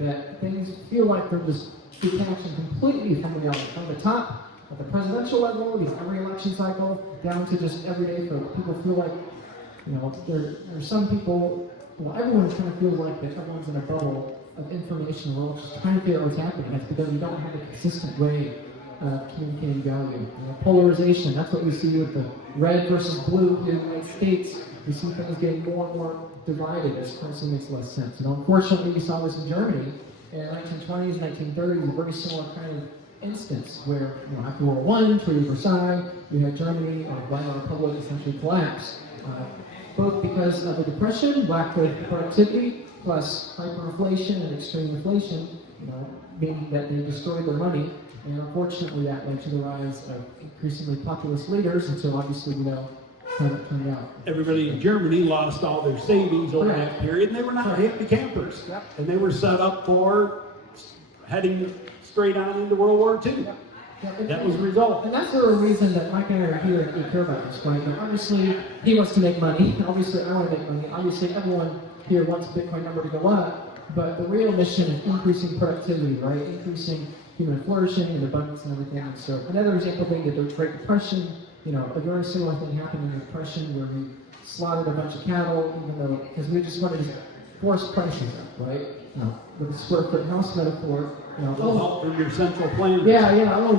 that things feel like they're just detaching completely from reality, from the top, at the presidential level, every election cycle, down to just everyday folk. People feel like, there are some people, everyone kind of feels like that everyone's in a bubble of information. We're all just trying to figure out what's happening. That's because we don't have a consistent way of communicating value. Polarization, that's what we see with the red versus blue here in the United States. We see things getting more and more divided as currency makes less sense. Unfortunately, we saw this in Germany in the 1920s, 1930s, a very similar kind of instance where, after World War I, Treaty of Versailles, you had Germany, or the Weimar Republic, essentially collapse, both because of the depression, lack of productivity, plus hyperinflation and extreme inflation, meaning that they destroyed their money. And unfortunately, that led to the rise of increasingly populist leaders, and so obviously we know how that turned out. Everybody in Germany lost all their savings over that period, and they were not hippie campers. Yep. And they were set up for heading straight on into World War II. Yep. That was the result. And that's the reason that Mike and I are here and care about this, right? Now, obviously, he wants to make money. Obviously, I want to make money. Obviously, everyone here wants the Bitcoin number to go up. But the real mission is increasing productivity, right? Increasing human flourishing and abundance and everything. And so another example being the Great Depression. A very similar thing happened in the Depression where we slaughtered a bunch of cattle, even though, because we just wanted to force prices up, right? With the square foot house metaphor, help from your central planners.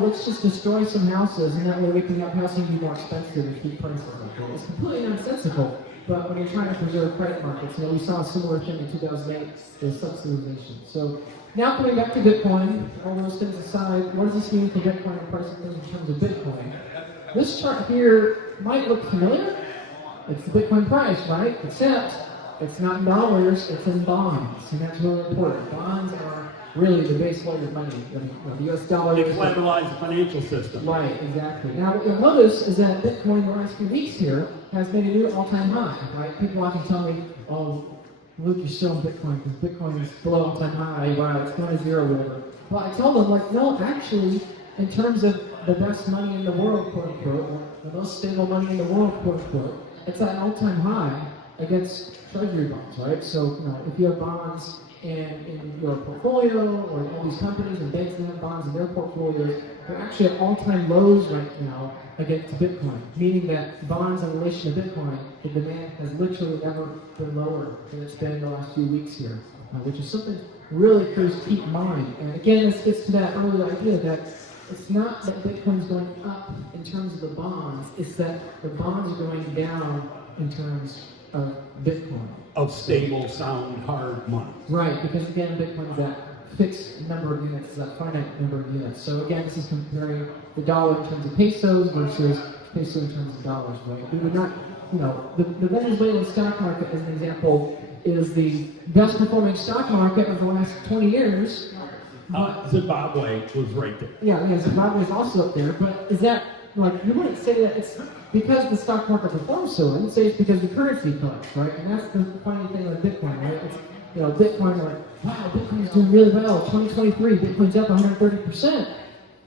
Let's just destroy some houses, and that way we can have housing be more expensive and keep prices up. It's completely nonsensical, but when you're trying to preserve credit markets, we saw a similar thing in 2008, the subsidization. So now coming back to Bitcoin, all those things aside, what does this mean for Bitcoin and pricing things in terms of Bitcoin? This chart here might look familiar. It's the Bitcoin price, right? Except it's not in dollars, it's in bonds, and that's really important. Bonds are really the base layer of money. The US dollar. They collateralize the financial system. Right, exactly. Now, what you'll notice is that Bitcoin the last few weeks here has made a new all-time high, right? People often tell me, oh, Luke, you're still in Bitcoin because Bitcoin is below all-time high. Wow, it's going to zero, whatever. Well, I told them, no, actually, in terms of the best money in the world, quote unquote, or the most stable money in the world, quote unquote, it's at an all-time high against treasury bonds, right? So, if you have bonds in your portfolio, or all these companies and banks that have bonds in their portfolios, they're actually at all-time lows right now against Bitcoin, meaning that bonds in relation to Bitcoin, the demand has literally never been lower than it's been in the last few weeks here, which is something really curious to keep in mind. And again, this gets to that earlier idea that it's not that Bitcoin's going up in terms of the bonds, it's that the bonds are going down in terms of Bitcoin. Of stable, sound, hard money. Right, because again, Bitcoin is that fixed number of units, is that finite number of units. So again, this is comparing the dollar in terms of pesos versus peso in terms of dollars, right? We would not, the Venezuelan stock market, as an example, is the best performing stock market of the last 20 years. Zimbabwe was right there. Yeah, Zimbabwe is also up there, but is that, you wouldn't say that it's because the stock market performs so well, you'd say it's because the currency collapsed, right? And that's the funny thing with Bitcoin, right? It's, Bitcoin, wow, Bitcoin's doing really well. 2023, Bitcoin's up 130%.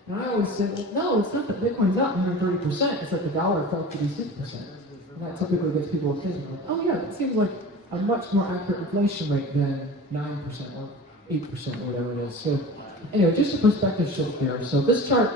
And I always say, no, it's not that Bitcoin's up 130%, it's that the dollar fell 56%. And that typically gets people thinking, oh yeah, that seems like a much more accurate inflation rate than 9% or 8% or whatever it is. So anyway, just a perspective shift there. So this chart,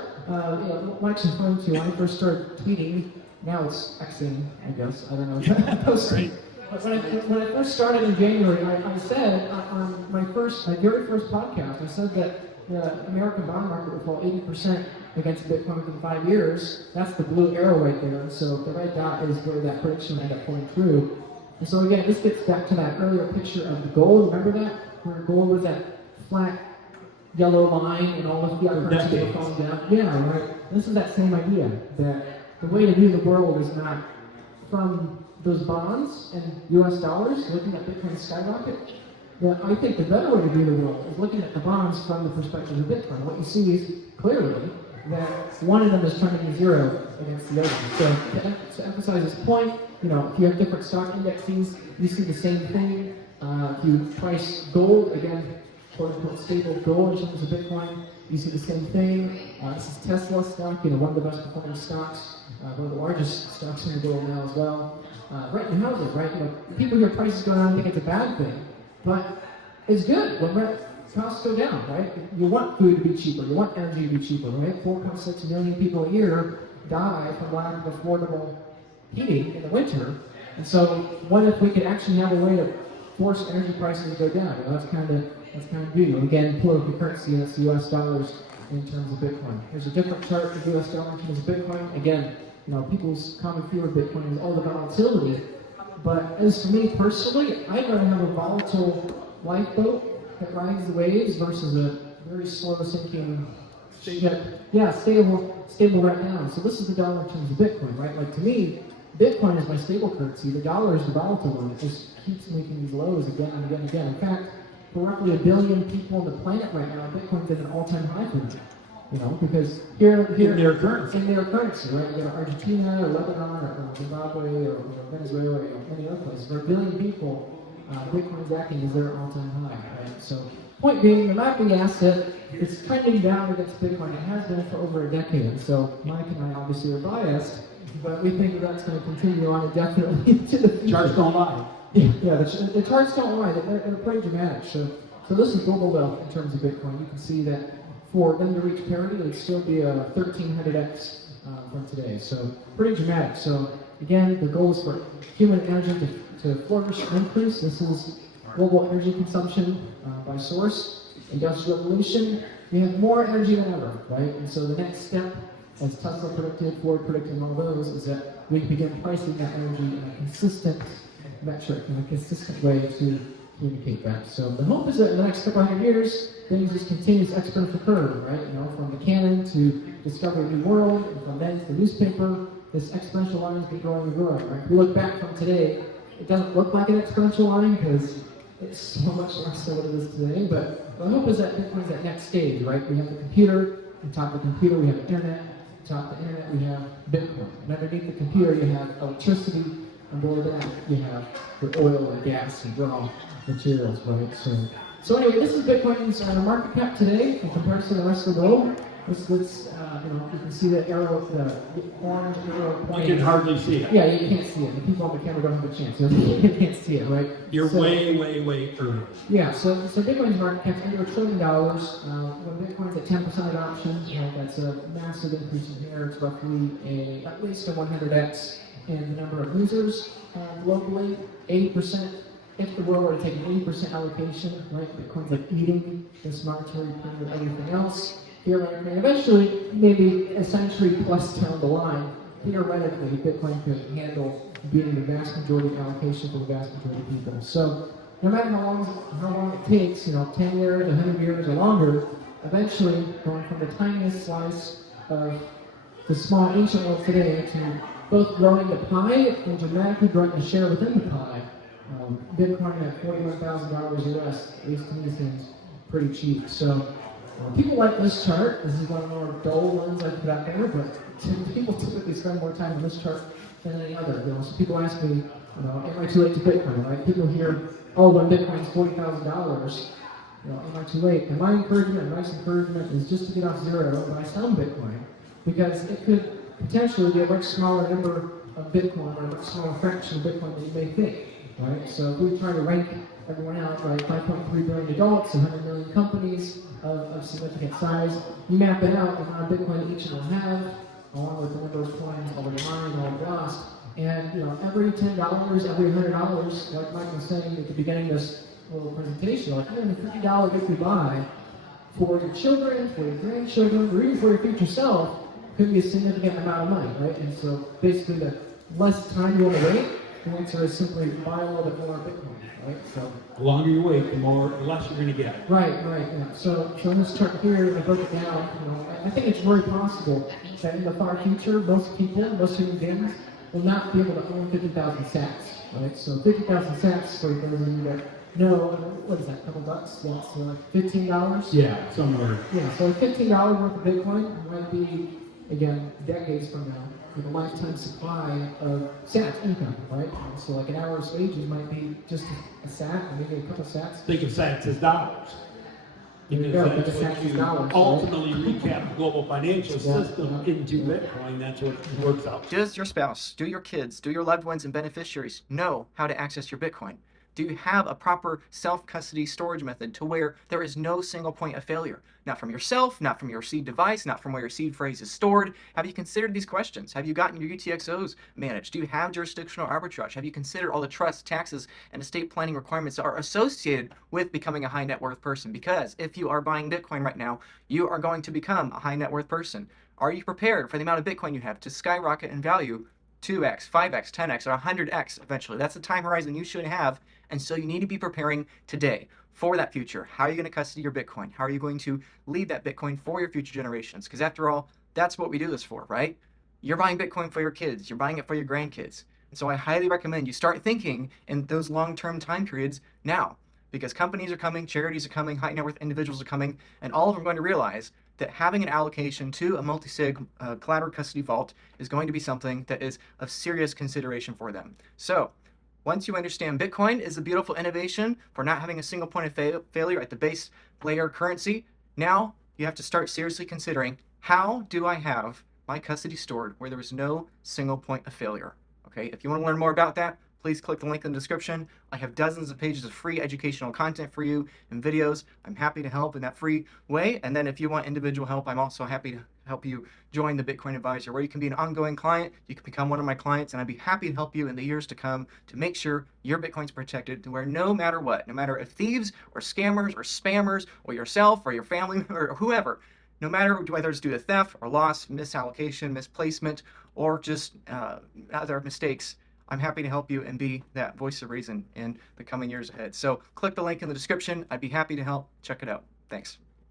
Mike's referring to when I first started tweeting. Now it's Xing, I guess. I don't know. Posting. But when I first started in January, I said on my very first podcast, I said that the American bond market would fall 80% against Bitcoin within 5 years. That's the blue arrow right there. So the red dot is where that prediction ended up pulling through. And so again, this gets back to that earlier picture of the gold. Remember that? Where gold was that flat yellow line and all of the other currencies were falling down? Yeah, right. This is that same idea that the way to view the world is not from those bonds and US dollars, looking at Bitcoin skyrocket. But I think the better way to view the world is looking at the bonds from the perspective of Bitcoin. What you see is clearly that one of them is turning to zero against the other. So to emphasize this point, if you have different stock indexes, you see the same thing. If you price gold, again, quote-unquote stable gold in terms of Bitcoin, you see the same thing. This is Tesla stock, one of the best performing stocks, one of the largest stocks in the world now as well. Right in housing, right? People hear prices going on and think it's a bad thing, but it's good. When costs go down, right? You want food to be cheaper, you want energy to be cheaper, right? 4.6 million people a year die from lack of affordable heating in the winter. And so what if we could actually have a way to force energy prices to go down? You know, that's kind of beauty. Again, political currency, that's the US dollars in terms of Bitcoin. Here's a different chart for the US dollar in terms of Bitcoin. Again, you know, people's common fear of Bitcoin is all the volatility. But as for me personally, I'd rather have a volatile lifeboat that rides the waves versus a very slow sinking ship. Yeah, stable right now. So this is the dollar in terms of Bitcoin, right? Like to me, Bitcoin is my stable currency. The dollar is the volatile one. It just keeps making these lows again and again and again. In fact, for roughly 1 billion people on the planet right now, Bitcoin's at an all-time high for them. You know, because here in their currency, right? You know, Argentina or Lebanon or Zimbabwe or Venezuela or many other places. For 1 billion people, Bitcoin's acting as their all-time high, right? So, point being, the mapping asset is trending down against Bitcoin. It has been for over a decade. So, Mike and I obviously are biased, but we think that's going to continue on indefinitely into the future. Charts don't lie. Yeah, the charts don't lie. They're pretty dramatic. So this is global wealth in terms of Bitcoin. You can see that for them to reach parity, it would still be a 1300x from today. So pretty dramatic. So again, the goal is for human energy to flourish and increase. This is global energy consumption by source. Industrial revolution, we have more energy than ever, right? And so the next step, as Tesla predicted, Ford predicted, and all those, is that we begin pricing that energy in a consistent metric, in a consistent way to communicate that. So the hope is that in the next couple hundred years, things just continue this exponential curve, right? You know, from the cannon to discover a new world, and from then to the newspaper, this exponential line has been growing and growing, right? If we look back from today, it doesn't look like an exponential line because it's so much less than what it is today, but the hope is that Bitcoin's that next stage, right? We have the computer, on top of the computer we have the internet, on top of the internet we have Bitcoin. And underneath the computer you have electricity, and below that you have the oil and gas and raw materials, right? So anyway, this is Bitcoin's market cap today in comparison to the rest of the world. This you know, you can see the arrow, the orange arrow pointing. You can hardly see it. Yeah, you can't see it. The people on the camera don't have a chance. You can't see it, right? You're way early. Yeah, so Bitcoin's market cap's under $1 trillion. When Bitcoin's at 10% adoption, you know, that's a massive increase in here. It's roughly at least a 100x in the number of users globally. 80%. If the world were to take an 80% allocation, right, Bitcoin's like eating this monetary point with everything else. Theoretically, eventually, maybe a century plus down the line, theoretically, Bitcoin could handle being the vast majority of allocation for the vast majority of people. So, no matter how long it takes, you know, 10 years, 100 years, or longer, eventually, going from the tiniest slice of the small ancient world today to both growing the pie and dramatically growing the share within the pie. Bitcoin at $41,000 US, at least to me, seems pretty cheap. So people like this chart. This is one of the more dull ones I put out there, but people typically spend more time on this chart than any other. You know, so people ask me, you know, am I too late to Bitcoin? Right? People hear, oh, when Bitcoin's $40,000, you know, am I too late? And my encouragement, advice encouragement, is just to get off zero and buy some Bitcoin, because it could potentially be a much smaller number of Bitcoin, or a much smaller fraction of Bitcoin than you may think. Right? So if we try to rank everyone out, right, 5.3 billion adults, 100 million companies of significant size, you map it out, the amount of Bitcoin each of them have, along with the number of coins already mined, already lost, and you know, every $10, every $100, like Mike was saying at the beginning of this little presentation, like every $50 victory buy for your children, for your grandchildren, or even for your future self could be a significant amount of money, right? And so basically, the less time you want to wait, the answer is simply buy a little bit more Bitcoin, right? So the longer you wait, the less you're going to get. Right, yeah. So in this chart here, I broke it down. You know, I think it's very possible that in the far future, most people, most human beings, will not be able to own 50,000 sats, right? So 50,000 sats, for those of you that know, what is that? A couple bucks? Yeah, so like $15. Yeah, somewhere. Yeah, so $15 worth of Bitcoin might be, again, decades from now, with a lifetime supply of sats income, right? So like an hour's wages might be just a sat, or maybe a couple sats. Think of sats as dollars. Because that's what you ultimately recap the global financial system into Bitcoin. That's what it works out. Does your spouse, do your kids, do your loved ones and beneficiaries know how to access your Bitcoin? Do you have a proper self-custody storage method to where there is no single point of failure? Not from yourself, not from your seed device, not from where your seed phrase is stored. Have you considered these questions? Have you gotten your UTXOs managed? Do you have jurisdictional arbitrage? Have you considered all the trust, taxes, and estate planning requirements that are associated with becoming a high net worth person? Because if you are buying Bitcoin right now, you are going to become a high net worth person. Are you prepared for the amount of Bitcoin you have to skyrocket in value 2x, 5x, 10x, or 100x eventually? That's the time horizon you should have, and so you need to be preparing today for that future. How are you going to custody your Bitcoin? How are you going to leave that Bitcoin for your future generations? Because after all, that's what we do this for, right? You're buying Bitcoin for your kids. You're buying it for your grandkids. And so I highly recommend you start thinking in those long-term time periods now, because companies are coming, charities are coming, high net worth individuals are coming, and all of them are going to realize that having an allocation to a multi-sig collateral custody vault is going to be something that is of serious consideration for them. So once you understand Bitcoin is a beautiful innovation for not having a single point of failure at the base layer currency, now you have to start seriously considering, how do I have my custody stored where there is no single point of failure? Okay, if you want to learn more about that, please click the link in the description. I have dozens of pages of free educational content for you and videos. I'm happy to help in that free way. And then if you want individual help, I'm also happy to help you join the Bitcoin Advisor, where you can be an ongoing client. You can become one of my clients, and I'd be happy to help you in the years to come to make sure your Bitcoin's protected, to where no matter what, no matter if thieves or scammers or spammers or yourself or your family or whoever, no matter whether it's due to theft or loss, misallocation, misplacement, or just other mistakes, I'm happy to help you and be that voice of reason in the coming years ahead. So click the link in the description. I'd be happy to help. Check it out. Thanks.